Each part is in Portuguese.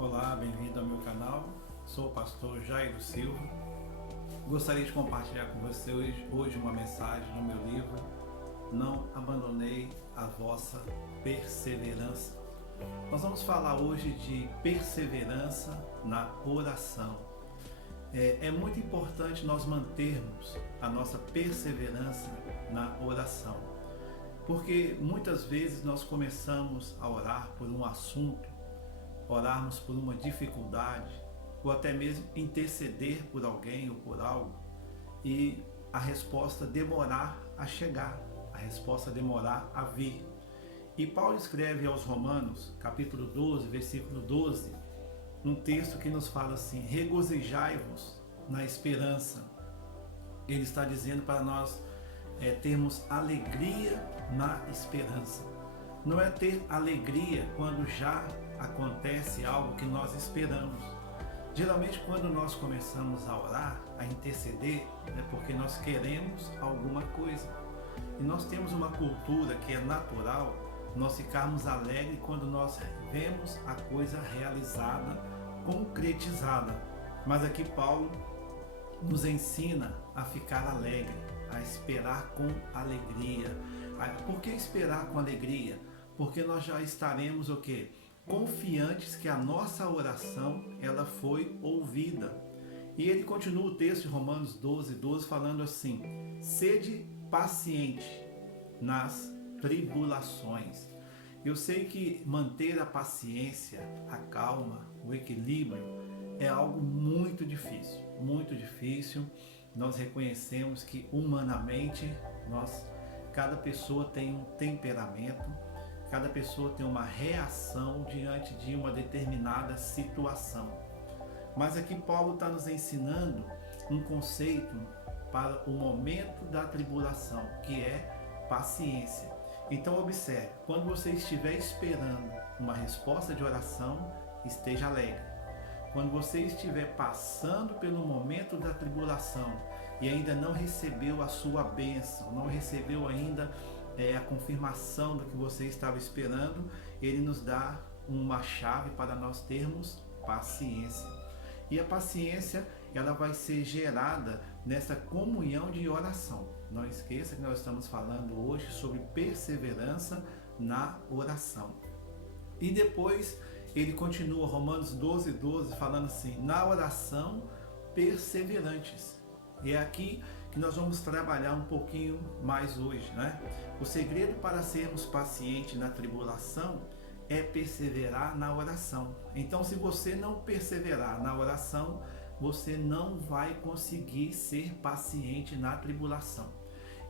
Olá, bem-vindo ao meu canal. Sou o pastor Jairo Silva. Gostaria de compartilhar com você hoje uma mensagem no meu livro Não Abandonei a Vossa Perseverança. Nós vamos falar hoje de perseverança na oração. É muito importante nós mantermos a nossa perseverança na oração, porque muitas vezes nós começamos a orar por um assunto, orarmos por uma dificuldade, ou até mesmo interceder por alguém ou por algo, e a resposta demorar a chegar, a resposta demorar a vir. E Paulo escreve aos Romanos, capítulo 12, versículo 12, um texto que nos fala assim: regozijai-vos na esperança. Ele está dizendo para nós termos alegria na esperança. Não é ter alegria quando já acontece algo que nós esperamos. Geralmente quando nós começamos a orar, a interceder, é porque nós queremos alguma coisa. E nós temos uma cultura que é natural, nós ficarmos alegres quando nós vemos a coisa realizada, concretizada. Mas aqui Paulo nos ensina a ficar alegre, a esperar com alegria. Por que esperar com alegria? Porque nós já estaremos o quê? Confiantes que a nossa oração ela foi ouvida. E ele continua o texto de Romanos 12, 12 falando assim: sede paciente nas tribulações. Eu sei que manter a paciência, a calma, o equilíbrio é algo muito difícil, muito difícil. Nós reconhecemos que humanamente cada pessoa tem um temperamento, cada pessoa tem uma reação diante de uma determinada situação. Mas aqui Paulo está nos ensinando um conceito para o momento da tribulação, que é paciência. Então observe, quando você estiver esperando uma resposta de oração, esteja alegre. Quando você estiver passando pelo momento da tribulação e ainda não recebeu a sua bênção, não recebeu ainda a confirmação do que você estava esperando, ele nos dá uma chave para nós termos paciência. E a paciência, ela vai ser gerada nessa comunhão de oração. Não esqueça que nós estamos falando hoje sobre perseverança na oração. E depois ele continua, Romanos 12, 12, falando assim: na oração perseverantes. E é aqui que nós vamos trabalhar um pouquinho mais hoje, né? O segredo para sermos pacientes na tribulação é perseverar na oração. Então, se você não perseverar na oração, você não vai conseguir ser paciente na tribulação.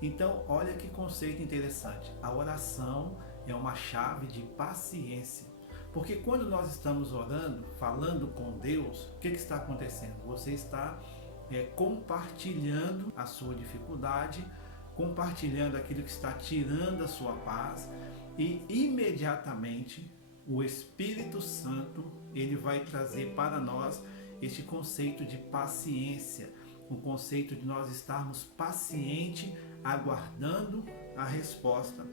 Então, olha que conceito interessante. A oração é uma chave de paciência. Porque quando nós estamos orando, falando com Deus, o que está acontecendo? Você está compartilhando a sua dificuldade, compartilhando aquilo que está tirando a sua paz, e imediatamente o Espírito Santo ele vai trazer para nós este conceito de paciência, um conceito de nós estarmos pacientes aguardando a resposta.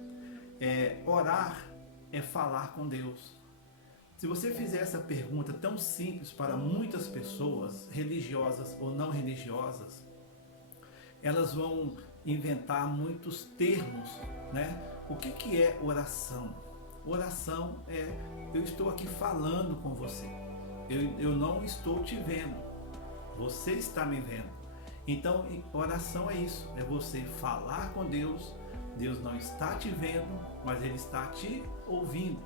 Orar é falar com Deus. Se você fizer essa pergunta tão simples para muitas pessoas, religiosas ou não religiosas, elas vão inventar muitos termos, né? O que é oração? Oração é: eu estou aqui falando com você, eu não estou te vendo, você está me vendo. Então, oração é isso, é você falar com Deus. Deus não está te vendo, mas Ele está te ouvindo.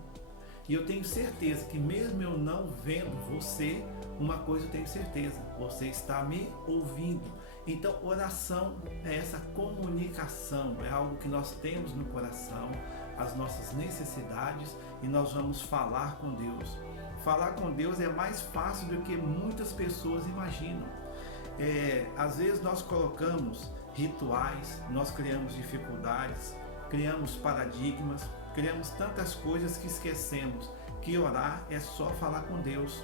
E eu tenho certeza que mesmo eu não vendo você, uma coisa eu tenho certeza: você está me ouvindo. Então, oração é essa comunicação, é algo que nós temos no coração, as nossas necessidades, e nós vamos falar com Deus. Falar com Deus é mais fácil do que muitas pessoas imaginam. Às vezes nós colocamos rituais, nós criamos dificuldades, criamos paradigmas, criamos tantas coisas que esquecemos que orar é só falar com Deus.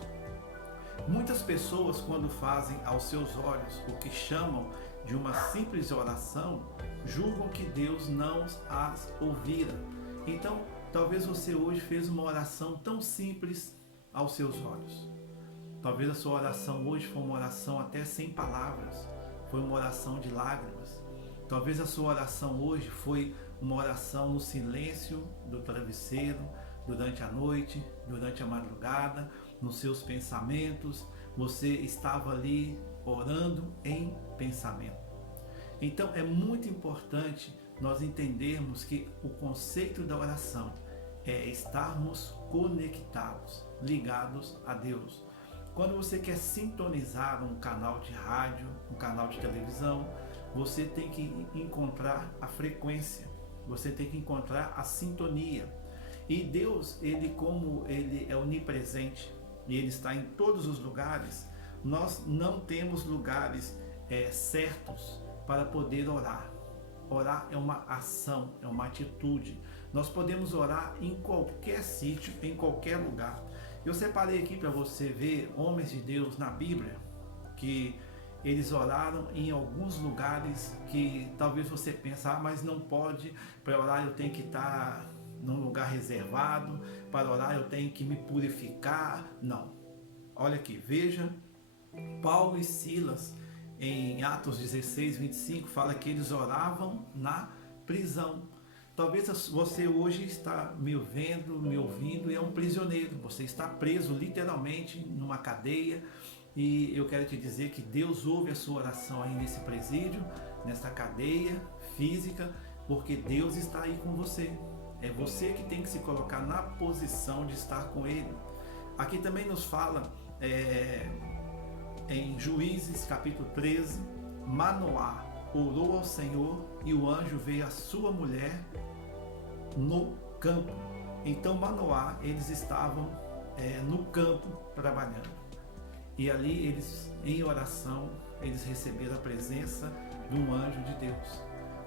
Muitas pessoas, quando fazem aos seus olhos o que chamam de uma simples oração, julgam que Deus não as ouvira. Então, talvez você hoje fez uma oração tão simples aos seus olhos. Talvez a sua oração hoje foi uma oração até sem palavras, foi uma oração de lágrimas. Talvez a sua oração hoje foi uma oração no silêncio do travesseiro, durante a noite, durante a madrugada, nos seus pensamentos. Você estava ali orando em pensamento. Então é muito importante nós entendermos que o conceito da oração é estarmos conectados, ligados a Deus. Quando você quer sintonizar um canal de rádio, um canal de televisão, você tem que encontrar a frequência, você tem que encontrar a sintonia. E Deus, como Ele é onipresente e Ele está em todos os lugares, nós não temos lugares certos para poder orar. Orar é uma ação, é uma atitude. Nós podemos orar em qualquer sítio, em qualquer lugar. Eu separei aqui para você ver homens de Deus na Bíblia que eles oraram em alguns lugares que talvez você pense, mas não pode, para orar eu tenho que estar num lugar reservado, para orar eu tenho que me purificar. Não. Olha aqui, veja, Paulo e Silas, em Atos 16, 25, fala que eles oravam na prisão. Talvez você hoje está me vendo, me ouvindo e é um prisioneiro. Você está preso literalmente numa cadeia. E eu quero te dizer que Deus ouve a sua oração aí nesse presídio, nessa cadeia física, porque Deus está aí com você. É você que tem que se colocar na posição de estar com Ele. Aqui também nos fala em Juízes capítulo 13, Manoá orou ao Senhor e o anjo veio à sua mulher no campo. Então Manoá, eles estavam no campo trabalhando. E ali eles, em oração, eles receberam a presença de um anjo de Deus.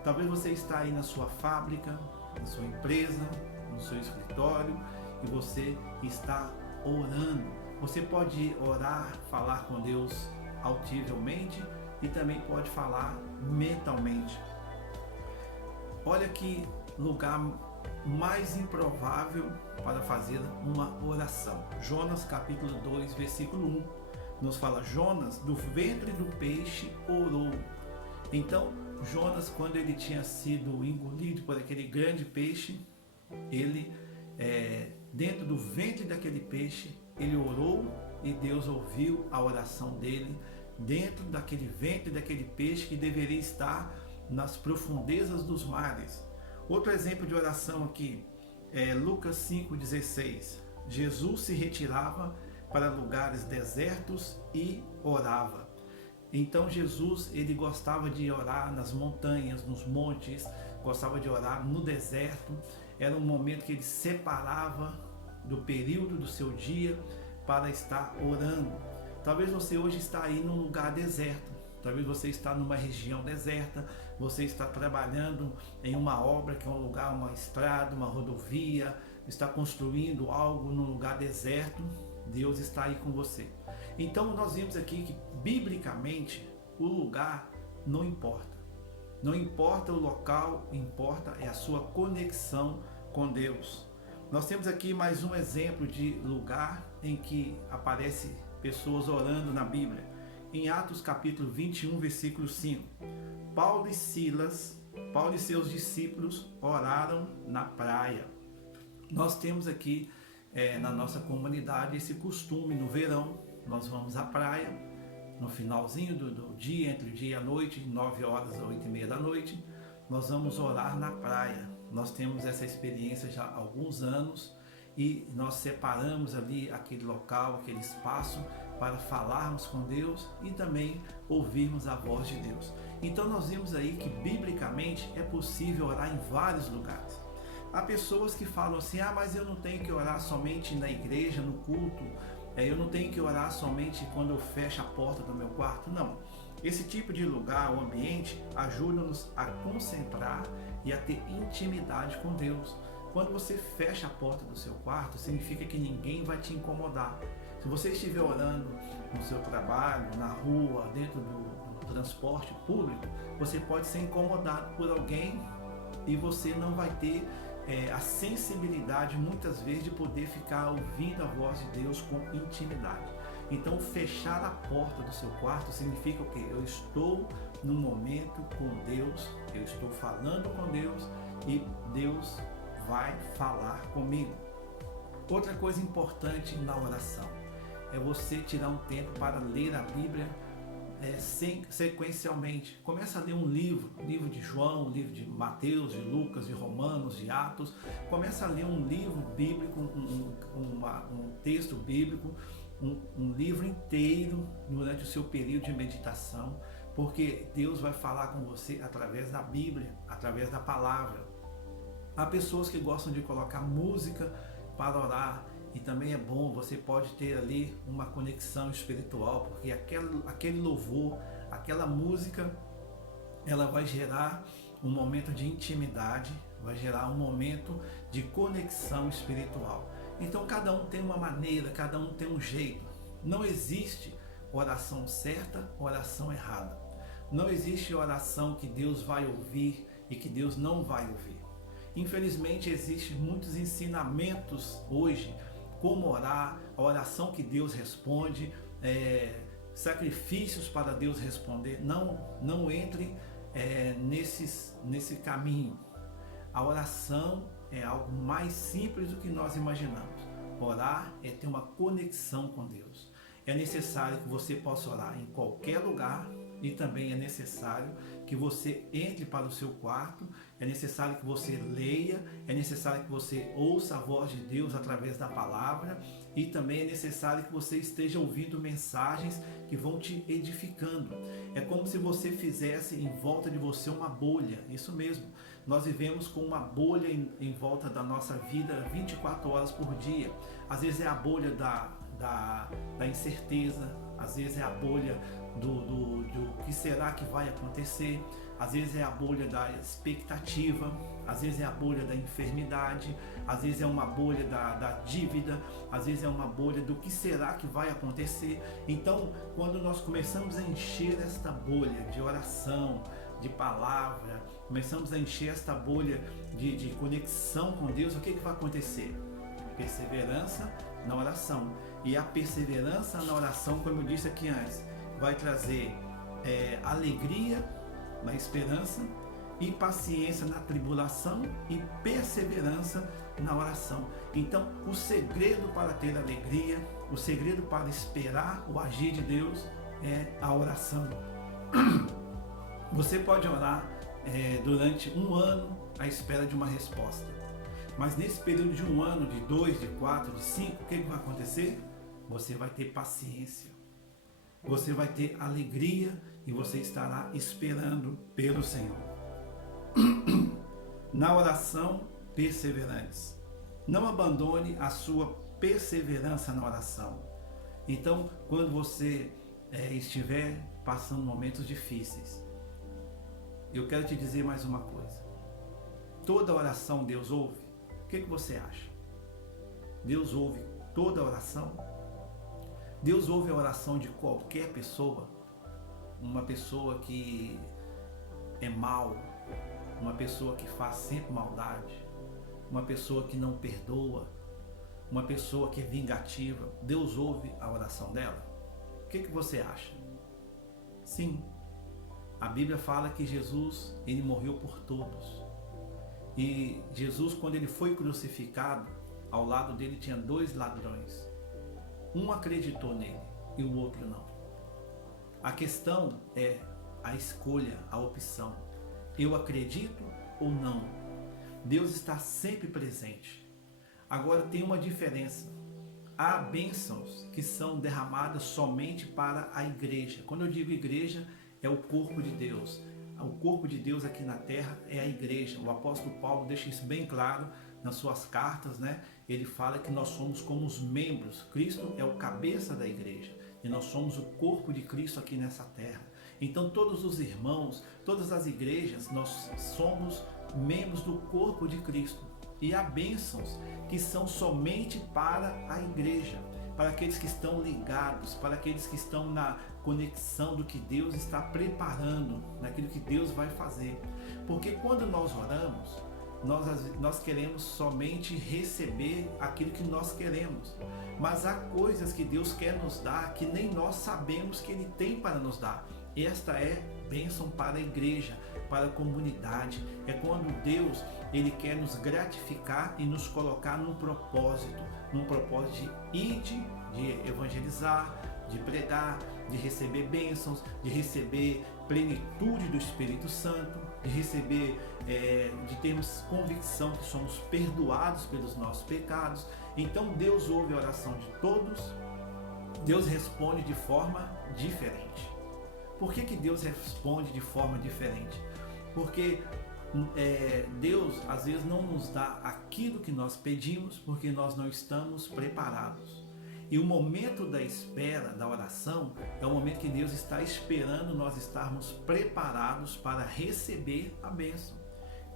Talvez você está aí na sua fábrica, na sua empresa, no seu escritório, e você está orando. Você pode orar, falar com Deus audivelmente e também pode falar mentalmente. Olha que lugar mais improvável para fazer uma oração. Jonas capítulo 2, versículo 1. Nos fala, Jonas do ventre do peixe orou. Então, Jonas, quando ele tinha sido engolido por aquele grande peixe, ele, dentro do ventre daquele peixe, ele orou e Deus ouviu a oração dele, dentro daquele ventre daquele peixe que deveria estar nas profundezas dos mares. Outro exemplo de oração aqui é Lucas 5,16. Jesus se retirava para lugares desertos e orava. Então Jesus, ele gostava de orar nas montanhas, nos montes, gostava de orar no deserto. Era um momento que ele separava do período do seu dia para estar orando. Talvez você hoje está aí num lugar deserto, talvez você está numa região deserta, você está trabalhando em uma obra que é um lugar, uma estrada, uma rodovia, está construindo algo num lugar deserto. Deus está aí com você. Então nós vimos aqui que biblicamente o lugar não importa. Não importa o local, importa é a sua conexão com Deus. Nós temos aqui mais um exemplo de lugar em que aparece pessoas orando na Bíblia. Em Atos capítulo 21, versículo 5. Paulo e seus discípulos oraram na praia. Nós temos aqui na nossa comunidade esse costume, no verão, nós vamos à praia, no finalzinho do dia, entre o dia e a noite, 9 horas a 8h30 da noite, nós vamos orar na praia. Nós temos essa experiência já há alguns anos e nós separamos ali aquele local, aquele espaço para falarmos com Deus e também ouvirmos a voz de Deus. Então nós vimos aí que biblicamente é possível orar em vários lugares. Há pessoas que falam assim, mas eu não tenho que orar somente na igreja, no culto, eu não tenho que orar somente quando eu fecho a porta do meu quarto. Não, esse tipo de lugar, o ambiente, ajuda-nos a concentrar e a ter intimidade com Deus. Quando você fecha a porta do seu quarto, significa que ninguém vai te incomodar. Se você estiver orando no seu trabalho, na rua, dentro do transporte público, você pode ser incomodado por alguém e você não vai ter a sensibilidade muitas vezes de poder ficar ouvindo a voz de Deus com intimidade. Então, fechar a porta do seu quarto significa o quê? Eu estou no momento com Deus, eu estou falando com Deus e Deus vai falar comigo. Outra coisa importante na oração é você tirar um tempo para ler a Bíblia sequencialmente. Começa a ler um livro de João, um livro de Mateus, de Lucas, de Romanos, de Atos. Começa a ler um livro bíblico, um texto bíblico, um livro inteiro durante o seu período de meditação, porque Deus vai falar com você através da Bíblia, através da palavra. Há pessoas que gostam de colocar música para orar, e também é bom, você pode ter ali uma conexão espiritual, porque aquele louvor, aquela música, ela vai gerar um momento de intimidade, vai gerar um momento de conexão espiritual. Então cada um tem uma maneira, cada um tem um jeito. Não existe oração certa, oração errada. Não existe oração que Deus vai ouvir e que Deus não vai ouvir. Infelizmente existem muitos ensinamentos hoje, como orar, a oração que Deus responde, sacrifícios para Deus responder. Não entre nesse caminho. A oração é algo mais simples do que nós imaginamos. Orar é ter uma conexão com Deus. É necessário que você possa orar em qualquer lugar, e também é necessário que você entre para o seu quarto, é necessário que você leia, é necessário que você ouça a voz de Deus através da palavra, e também é necessário que você esteja ouvindo mensagens que vão te edificando. É como se você fizesse em volta de você uma bolha, isso mesmo. Nós vivemos com uma bolha em volta da nossa vida 24 horas por dia. Às vezes é a bolha da incerteza, às vezes é a bolha do que será que vai acontecer, às vezes é a bolha da expectativa, às vezes é a bolha da enfermidade, às vezes é uma bolha da dívida, às vezes é uma bolha do que será que vai acontecer. Então, quando nós começamos a encher esta bolha de oração, de palavra, começamos a encher esta bolha de conexão com Deus, o que vai acontecer? Perseverança na oração. E a perseverança na oração, como eu disse aqui antes, vai trazer alegria na esperança, e paciência na tribulação, e perseverança na oração. Então, o segredo para ter alegria, o segredo para esperar o agir de Deus é a oração. Você pode orar durante um ano à espera de uma resposta. Mas nesse período de um ano, de 2, de 4, de 5, o que vai acontecer? Você vai ter paciência. Você vai ter alegria e você estará esperando pelo Senhor. Na oração, perseverantes. Não abandone a sua perseverança na oração. Então, quando você estiver passando momentos difíceis, eu quero te dizer mais uma coisa. Toda oração Deus ouve. O que você acha? Deus ouve toda oração? Deus ouve a oração de qualquer pessoa? Uma pessoa que é mau, uma pessoa que faz sempre maldade, uma pessoa que não perdoa, uma pessoa que é vingativa. Deus ouve a oração dela? O que você acha? Sim, a Bíblia fala que Jesus, ele morreu por todos. E Jesus, quando ele foi crucificado, ao lado dele tinha 2 ladrões. Um acreditou nele e o outro não. A questão é a escolha, a opção. Eu acredito ou não? Deus está sempre presente. Agora tem uma diferença. Há bênçãos que são derramadas somente para a igreja. Quando eu digo igreja, é o corpo de Deus. O corpo de Deus aqui na terra é a igreja. O apóstolo Paulo deixa isso bem claro nas suas cartas, né? Ele fala que nós somos como os membros. Cristo é o cabeça da igreja e nós somos o corpo de Cristo aqui nessa terra. Então todos os irmãos, todas as igrejas, nós somos membros do corpo de Cristo. E há bênçãos que são somente para a igreja, para aqueles que estão ligados, para aqueles que estão na conexão do que Deus está preparando, naquilo que Deus vai fazer. Porque quando nós oramos, nós queremos somente receber aquilo que nós queremos, mas há coisas que Deus quer nos dar que nem nós sabemos que Ele tem para nos dar. Esta é bênção para a igreja, para a comunidade. É quando Deus Ele quer nos gratificar e nos colocar num propósito de ir, de evangelizar, de pregar, de receber bênçãos, de receber plenitude do Espírito Santo, de receber, de termos convicção que somos perdoados pelos nossos pecados. Então Deus ouve a oração de todos, Deus responde de forma diferente. Por que Deus responde de forma diferente? Porque Deus às vezes não nos dá aquilo que nós pedimos porque nós não estamos preparados. E o momento da espera, da oração, é o momento que Deus está esperando nós estarmos preparados para receber a bênção.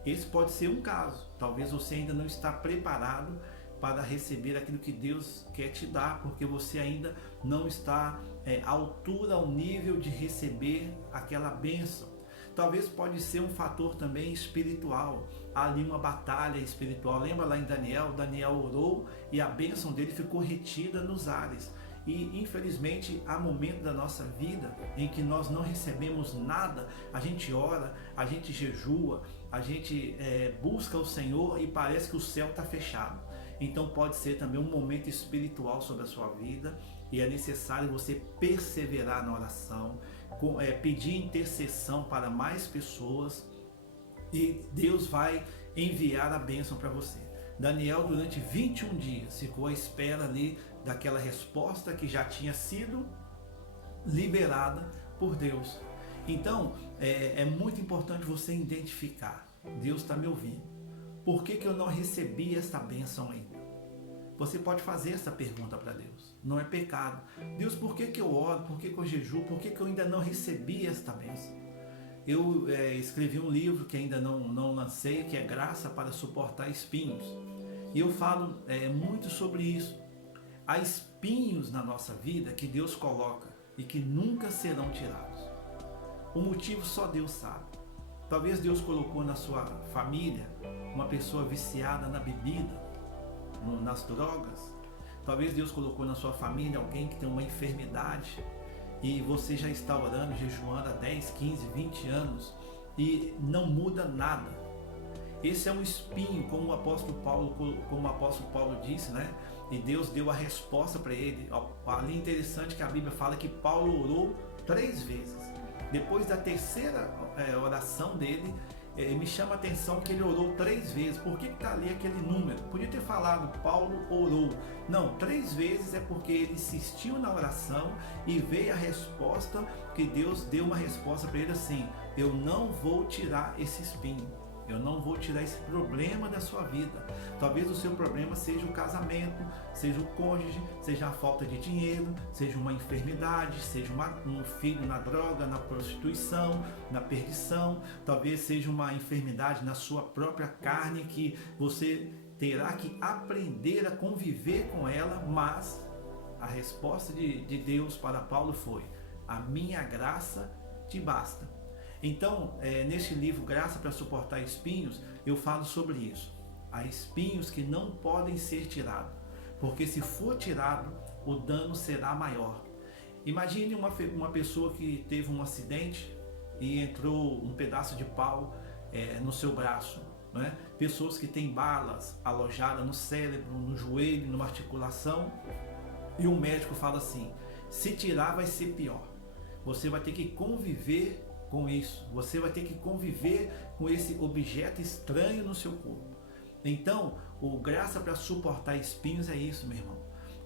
Esse pode ser um caso. Talvez você ainda não está preparado para receber aquilo que Deus quer te dar, porque você ainda não está à altura, ao nível de receber aquela bênção. Talvez pode ser um fator também espiritual, há ali uma batalha espiritual. Lembra lá em Daniel? Daniel orou e a bênção dele ficou retida nos ares. E infelizmente há momentos da nossa vida em que nós não recebemos nada. A gente ora, a gente jejua, a gente busca o Senhor e parece que o céu está fechado. Então pode ser também um momento espiritual sobre a sua vida e é necessário você perseverar na oração, pedir intercessão para mais pessoas e Deus vai enviar a bênção para você. Daniel durante 21 dias ficou à espera ali daquela resposta que já tinha sido liberada por Deus. Então é muito importante você identificar, Deus está me ouvindo, por que eu não recebi esta bênção ainda? Você pode fazer essa pergunta para Deus, não é pecado. Deus, por que eu oro, por que eu jejuo, por que eu ainda não recebi esta bênção? Eu escrevi um livro que ainda não lancei, que é Graça para Suportar Espinhos. E eu falo muito sobre isso. Há espinhos na nossa vida que Deus coloca e que nunca serão tirados. O motivo só Deus sabe. Talvez Deus colocou na sua família uma pessoa viciada na bebida, nas drogas. Talvez Deus colocou na sua família alguém que tem uma enfermidade e você já está orando, jejuando há 10, 15, 20 anos e não muda nada. Esse é um espinho, como o apóstolo Paulo disse, né? E Deus deu a resposta para ele. Ali interessante que a Bíblia fala que Paulo orou 3 vezes. Depois da terceira oração dele, me chama a atenção que ele orou 3 vezes. Por que está ali aquele número? Podia ter falado Paulo orou. Não, 3 vezes é porque ele insistiu na oração e veio a resposta, que Deus deu uma resposta para ele assim: eu não vou tirar esse espinho. Eu não vou tirar esse problema da sua vida. Talvez o seu problema seja o casamento, seja o cônjuge, seja a falta de dinheiro, seja uma enfermidade, seja um filho na droga, na prostituição, na perdição. Talvez seja uma enfermidade na sua própria carne que você terá que aprender a conviver com ela, mas a resposta de Deus para Paulo foi: a minha graça te basta. Então, neste livro Graça para Suportar Espinhos, eu falo sobre isso. Há espinhos que não podem ser tirados, porque se for tirado, o dano será maior. Imagine uma pessoa que teve um acidente e entrou um pedaço de pau no seu braço. Né? Pessoas que têm balas alojadas no cérebro, no joelho, numa articulação, e o médico fala assim: se tirar vai ser pior. Você vai ter que conviver com isso, você vai ter que conviver com esse objeto estranho no seu corpo. Então, o Graça para Suportar Espinhos é isso, meu irmão.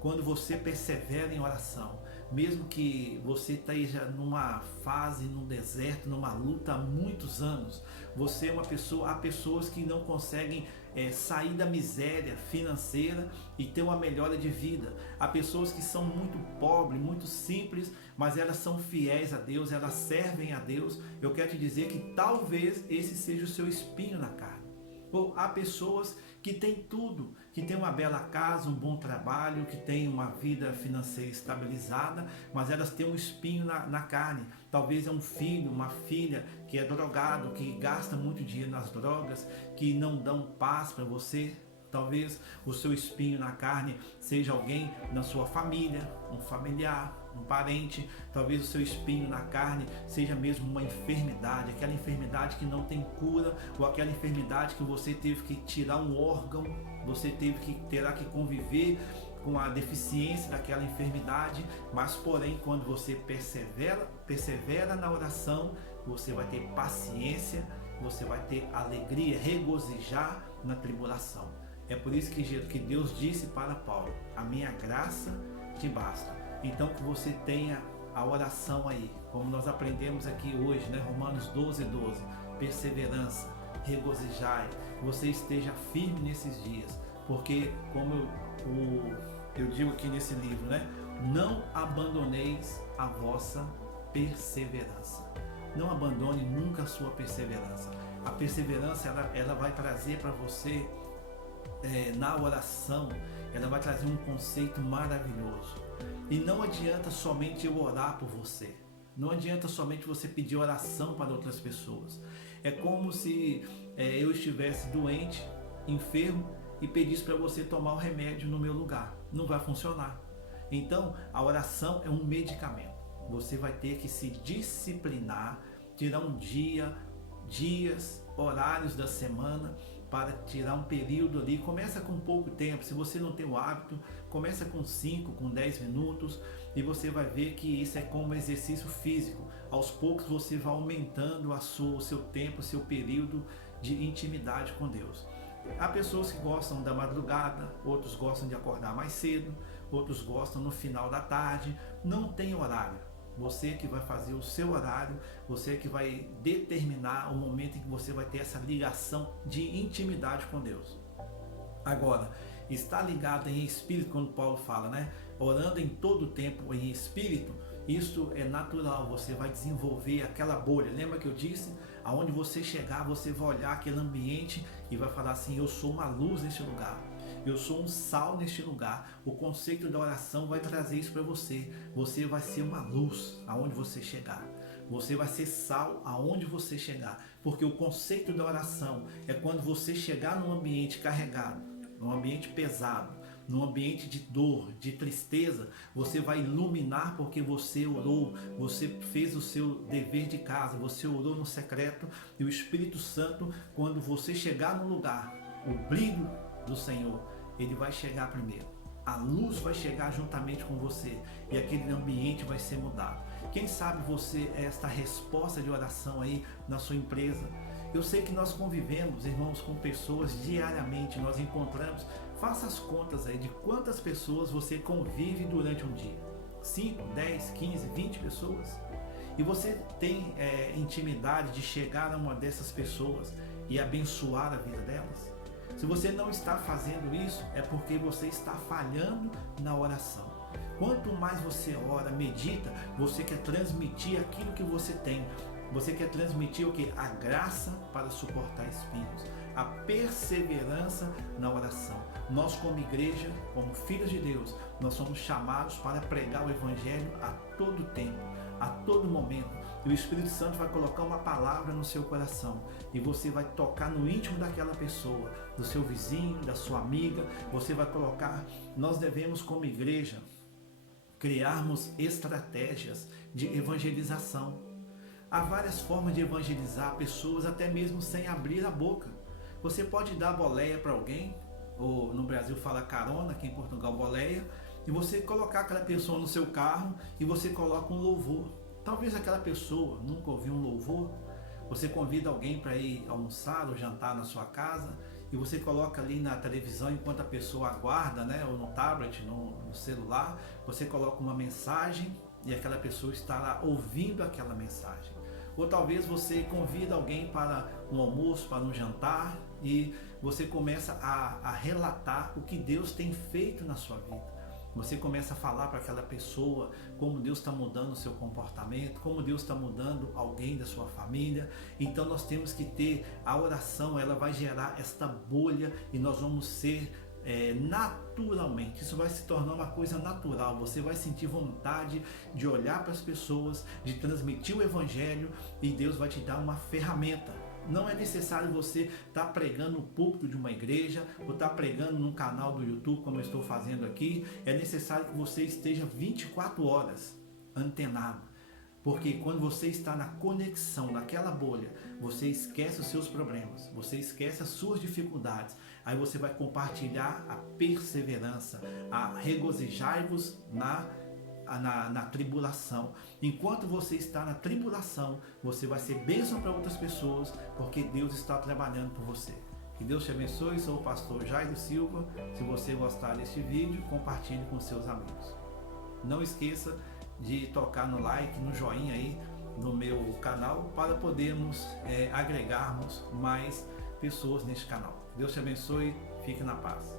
Quando você persevera em oração, mesmo que você esteja numa fase, num deserto, numa luta há muitos anos, você é uma pessoa, há pessoas que não conseguem sair da miséria financeira e ter uma melhora de vida. Há pessoas que são muito pobres, muito simples, mas elas são fiéis a Deus, elas servem a Deus. Eu quero te dizer que talvez esse seja o seu espinho na carne. Ou há pessoas que tem tudo, que tem uma bela casa, um bom trabalho, que tem uma vida financeira estabilizada, mas elas têm um espinho na carne. Talvez é um filho, uma filha que é drogado, que gasta muito dinheiro nas drogas, que não dão paz para você. Talvez o seu espinho na carne seja alguém na sua família, um familiar, um parente. Talvez o seu espinho na carne seja mesmo uma enfermidade, aquela enfermidade que não tem cura, ou aquela enfermidade que você teve que tirar um órgão, você terá que conviver com a deficiência daquela enfermidade, mas porém quando você persevera na oração, você vai ter paciência, você vai ter alegria, regozijar na tribulação. É por isso que Deus disse para Paulo: a minha graça te basta. Então que você tenha a oração aí, como nós aprendemos aqui hoje, né? Romanos 12:12, perseverança, regozijai, que você esteja firme nesses dias, porque como eu digo aqui nesse livro, né? Não abandoneis a vossa perseverança. Não abandone nunca a sua perseverança. A perseverança ela vai trazer para você na oração, ela vai trazer um conceito maravilhoso. E não adianta somente eu orar por você. Não adianta somente você pedir oração para outras pessoas. É como se eu estivesse doente, enfermo, e pedisse para você tomar o remédio no meu lugar. Não vai funcionar. Então, a oração é um medicamento. Você vai ter que se disciplinar, tirar um dia, dias, horários da semana para tirar um período ali. Começa com pouco tempo. Se você não tem o hábito, começa com 5, com 10 minutos, e você vai ver que isso é como exercício físico. Aos poucos você vai aumentando o seu tempo, o seu período de intimidade com Deus. Há pessoas que gostam da madrugada, outros gostam de acordar mais cedo, outros gostam no final da tarde. Não tem horário. Você que vai fazer o seu horário, você que vai determinar o momento em que você vai ter essa ligação de intimidade com Deus. Agora, estar ligado em espírito, quando Paulo fala, né? Orando em todo o tempo em espírito, isso é natural, você vai desenvolver aquela bolha. Lembra que eu disse? Aonde você chegar, você vai olhar aquele ambiente e vai falar assim: eu sou uma luz neste lugar. Eu sou um sal neste lugar. O conceito da oração vai trazer isso para você. Você vai ser uma luz aonde você chegar. Você vai ser sal aonde você chegar. Porque o conceito da oração é quando você chegar num ambiente carregado, num ambiente pesado, num ambiente de dor, de tristeza, você vai iluminar porque você orou, você fez o seu dever de casa, você orou no secreto, e o Espírito Santo, quando você chegar no lugar, o brilho do Senhor, ele vai chegar primeiro. A luz vai chegar juntamente com você e aquele ambiente vai ser mudado. Quem sabe você é esta resposta de oração aí na sua empresa. Eu sei que nós convivemos, irmãos, com pessoas diariamente, nós encontramos. Faça as contas aí de quantas pessoas você convive durante um dia. 5, 10, 15, 20 pessoas. E você tem intimidade de chegar a uma dessas pessoas e abençoar a vida delas? Se você não está fazendo isso, é porque você está falhando na oração. Quanto mais você ora, medita, você quer transmitir aquilo que você tem. Você quer transmitir o que? A graça para suportar espinhos, a perseverança na oração. Nós, como igreja, como filhos de Deus, nós somos chamados para pregar o Evangelho a todo tempo, a todo momento. E o Espírito Santo vai colocar uma palavra no seu coração e você vai tocar no íntimo daquela pessoa, do seu vizinho, da sua amiga. Você vai colocar. Nós devemos, como igreja, criarmos estratégias de evangelização. Há várias formas de evangelizar pessoas, até mesmo sem abrir a boca. Você pode dar boleia para alguém, ou no Brasil fala carona, aqui em Portugal boleia, e você colocar aquela pessoa no seu carro e você coloca um louvor. Talvez aquela pessoa nunca ouviu um louvor. Você convida alguém para ir almoçar ou jantar na sua casa e você coloca ali na televisão enquanto a pessoa aguarda, né, ou no tablet, no celular, você coloca uma mensagem e aquela pessoa está lá ouvindo aquela mensagem. Ou talvez você convida alguém para um almoço, para um jantar, e você começa a relatar o que Deus tem feito na sua vida. Você começa a falar para aquela pessoa como Deus está mudando o seu comportamento, como Deus está mudando alguém da sua família. Então nós temos que ter a oração, ela vai gerar esta bolha e nós vamos ser naturalmente, isso vai se tornar uma coisa natural. Você vai sentir vontade de olhar para as pessoas, de transmitir o evangelho, e Deus vai te dar uma ferramenta. Não é necessário você estar pregando no púlpito de uma igreja ou estar pregando num canal do YouTube como eu estou fazendo aqui. É necessário que você esteja 24 horas antenado. Porque quando você está na conexão, naquela bolha, você esquece os seus problemas, você esquece as suas dificuldades. Aí você vai compartilhar a perseverança, a regozijar-vos na tribulação. Enquanto você está na tribulação, você vai ser bênção para outras pessoas, porque Deus está trabalhando por você. Que Deus te abençoe. Sou o pastor Jairo Silva. Se você gostar deste vídeo, compartilhe com seus amigos. Não esqueça de tocar no like, no joinha aí no meu canal, para podermos agregarmos mais pessoas neste canal. Deus te abençoe. Fique na paz.